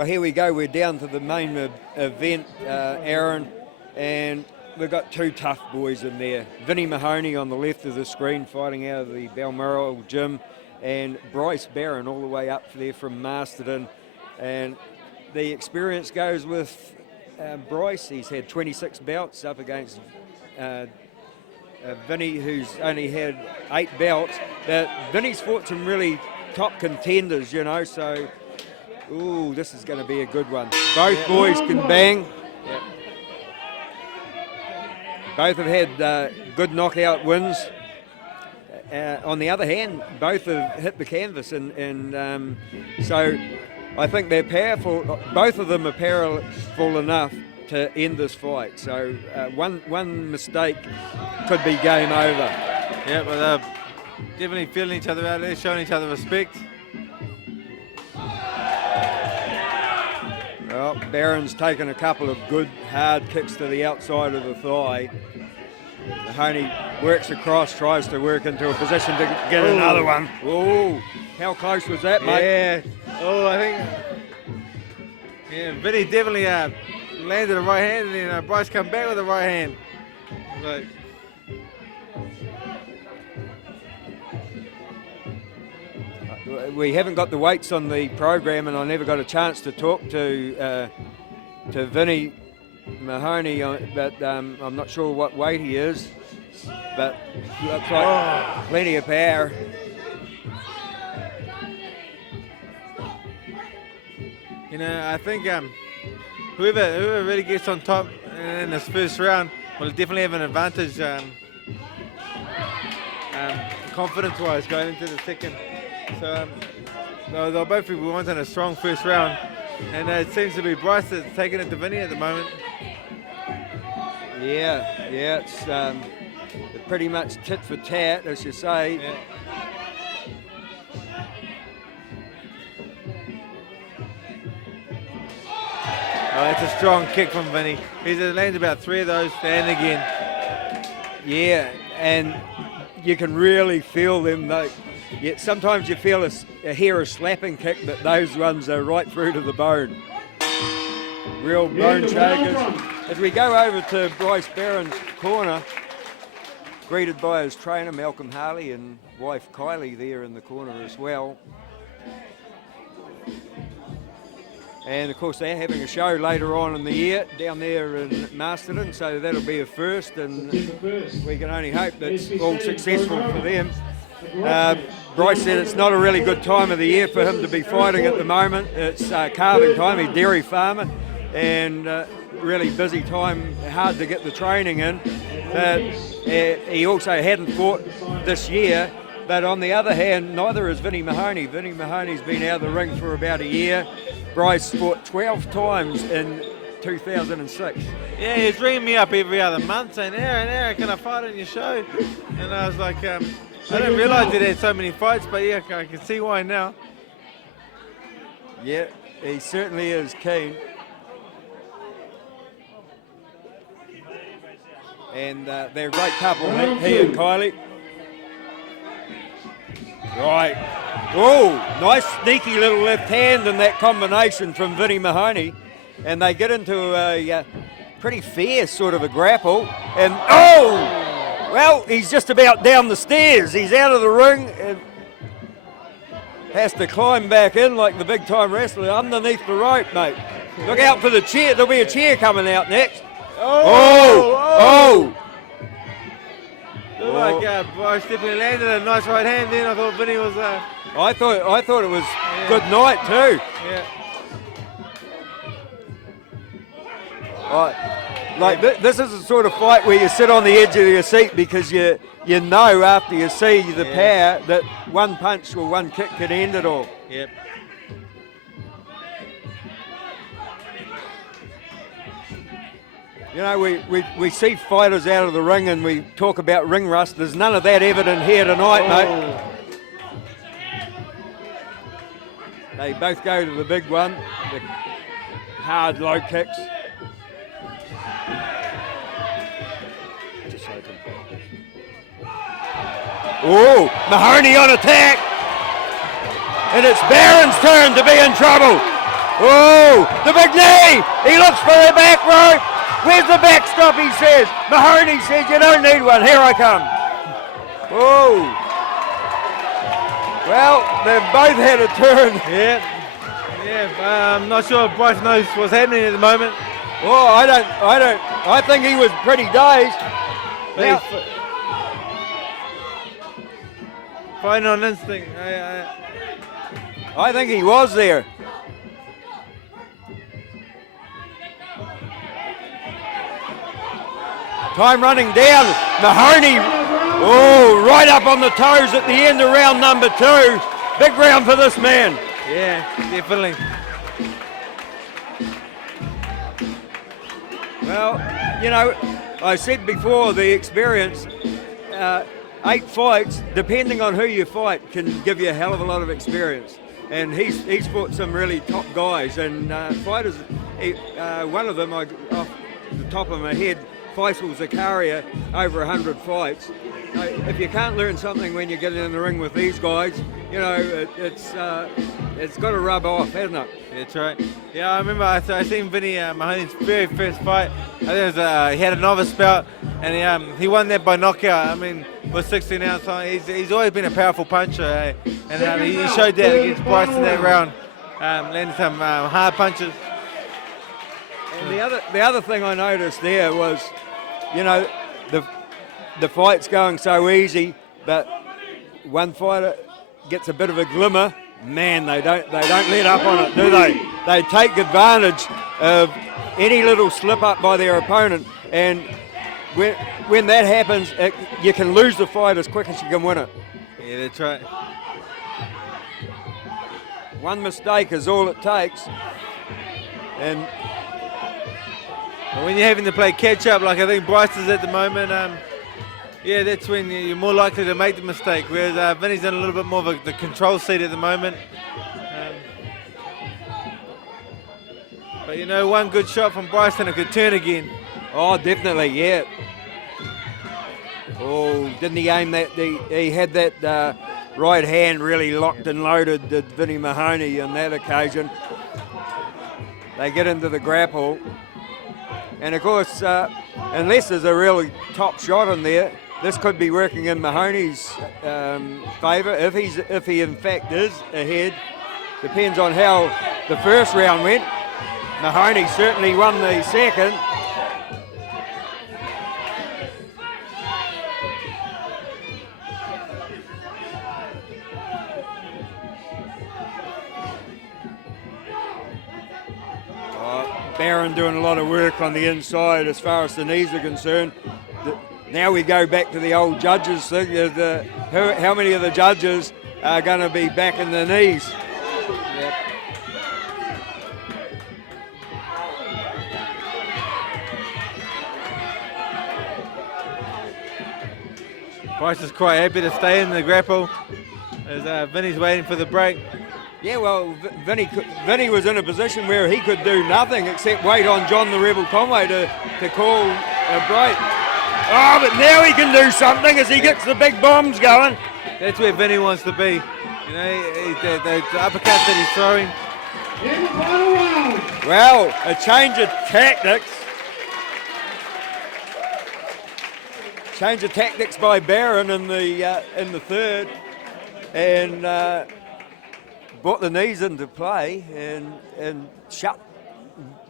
Well, here we go. We're down to the main event, Aaron, and we've got two tough boys in there. Vinny Mahoni on the left of the screen, fighting out of the Balmoral gym, and Bryce Barron all the way up there from Masterton. And the experience goes with Bryce. He's had 26 bouts up against Vinny, who's only had 8 belts. Vinny's fought some really top contenders, you know, so ooh, this is going to be a good one. Both boys can bang. Yep. Both have had good knockout wins. On the other hand, both have hit the canvas, and so I think they're powerful. Both of them are powerful enough to end this fight. So one mistake could be game over. Yeah, but they're definitely feeling each other out there, showing each other respect. Well, Barron's taken a couple of good hard kicks to the outside of the thigh. Mahoney works across, tries to work into a position to get another one. Oh, how close was that, mate? Yeah. Oh, I think. Yeah, Vinny definitely landed a right hand, and then Bryce come back with a right hand. Like, we haven't got the weights on the program, and I never got a chance to talk to Vinny Mahoney, but I'm not sure what weight he is, but looks like plenty of power. you know, I think whoever really gets on top in this first round will definitely have an advantage confidence-wise going into the second. So they'll both be wanting a strong first round, and it seems to be Bryce that's taking it to Vinny at the moment. Yeah, it's pretty much tit for tat, as you say. Yeah. Oh, that's a strong kick from Vinny. He's landed about 3 of those, and again. Yeah, and you can really feel them though. Yeah, sometimes you feel hear a slapping kick, but those ones are right through to the bone. Real bone shakers. As we go over to Bryce Barron's corner, greeted by his trainer Malcolm Harley and wife Kylie there in the corner as well. And of course they're having a show later on in the year down there in Masterton, so that'll be a first, and we can only hope that's all successful for them. Bryce said it's not a really good time of the year for him to be fighting at the moment. It's calving time, he's a dairy farmer, and really busy time, hard to get the training in. He also hadn't fought this year, but on the other hand, neither is Vinny Mahoni. Vinny Mahoni's been out of the ring for about a year. Bryce fought 12 times in 2006. Yeah, he's ringing me up every other month saying, Aaron, can I fight on your show? And I was like, I didn't realise he'd had so many fights, but yeah, I can see why now. Yeah, he certainly is keen. And they're a great couple, he and Kylie. Right. Oh, nice sneaky little left hand in that combination from Vinny Mahoni. And they get into a pretty fierce sort of a grapple. And well, he's just about down the stairs. He's out of the ring and has to climb back in like the big time wrestler underneath the rope, mate. Look out for the chair. There'll be a chair coming out next. Oh! Looked like Bryce definitely landed a nice right hand then. I thought Vinny was... I thought it was good night too. Yeah. Right. Like this is the sort of fight where you sit on the edge of your seat because you know after you see the power that one punch or one kick could end it all. Yep. You know, we see fighters out of the ring and we talk about ring rust. There's none of that evident here tonight, mate. They both go to the big one, the hard low kicks. Oh, Mahoni on attack. And it's Barron's turn to be in trouble. Oh, the big knee! He looks for the back rope. Where's the backstop, he says. Mahoni says, you don't need one. Here I come. Oh. Well, they've both had a turn. Yeah, I'm not sure if Bryce knows what's happening at the moment. Oh, I think he was pretty dazed. Now, fighting on instinct. I think he was there. Time running down. Mahoni, oh, right up on the toes at the end of round number 2. Big round for this man. Yeah, definitely. Well, you know, I said before the experience, 8 fights, depending on who you fight, can give you a hell of a lot of experience. And he's fought some really top guys, and fighters, one of them, off the top of my head, Faisal Zakaria, over 100 fights. If you can't learn something when you get in the ring with these guys, you know, it's got to rub off, hasn't it? That's right. Yeah, I remember I seen Vinny Mahoney's very first fight. I think it was, he had a novice bout, and he won that by knockout. I mean, with 16 ounce on, he's always been a powerful puncher, and he showed that against Bryce in that round, landed some hard punches. And the other thing I noticed there was, you know, the fight's going so easy, but one fighter gets a bit of a glimmer. Man, they don't let up on it, do they? They take advantage of any little slip up by their opponent, and when that happens, you can lose the fight as quick as you can win it. Yeah, that's right. One mistake is all it takes, and when you're having to play catch up, like I think Bryce is at the moment, yeah, that's when you're more likely to make the mistake. Whereas Vinny's in a little bit more of the control seat at the moment. But you know, one good shot from Bryce and it could turn again. Oh, definitely, yeah. Oh, didn't he aim that? He had that right hand really locked and loaded, did Vinny Mahoni on that occasion. They get into the grapple. And of course, unless there's a really top shot in there, this could be working in Mahoni's favour if he in fact is ahead. Depends on how the first round went. Mahoni certainly won the second. Barron doing a lot of work on the inside as far as the knees are concerned. Now we go back to the old judges thing. How many of the judges are going to be back in the knees? Yep. Bryce is quite happy to stay in the grapple as Vinny's waiting for the break. Yeah, well, Vinny was in a position where he could do nothing except wait on John the Rebel Conway to call a break. Oh, but now he can do something as he gets the big bombs going. That's where Vinny wants to be. You know, the uppercut that he's throwing. Well, a change of tactics. Change of tactics by Barron in the third, and brought the knees into play and shut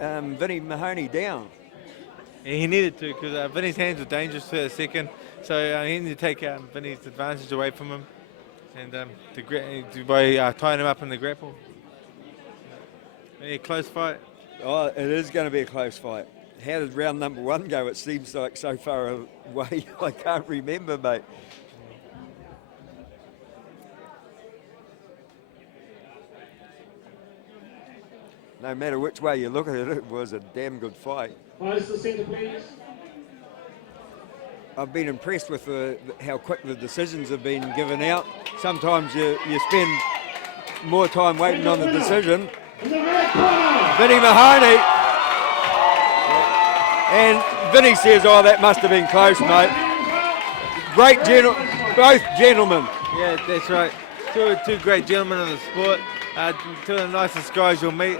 Vinny Mahoni down. Yeah, he needed to, because Vinny's hands were dangerous for a second, so he needed to take Vinny's advantage away from him, and by tying him up in the grapple. Yeah, close fight. Oh, it is going to be a close fight. How did round number 1 go? It seems like so far away, I can't remember, mate. No matter which way you look at it, it was a damn good fight. Close the centre, please. I've been impressed with how quick the decisions have been given out. Sometimes you spend more time waiting on the decision. Vinny Mahoni. And Vinny says, oh, that must have been close, mate. Both gentlemen. Yeah, that's right. Two great gentlemen of the sport. Two of the nicest guys you'll meet.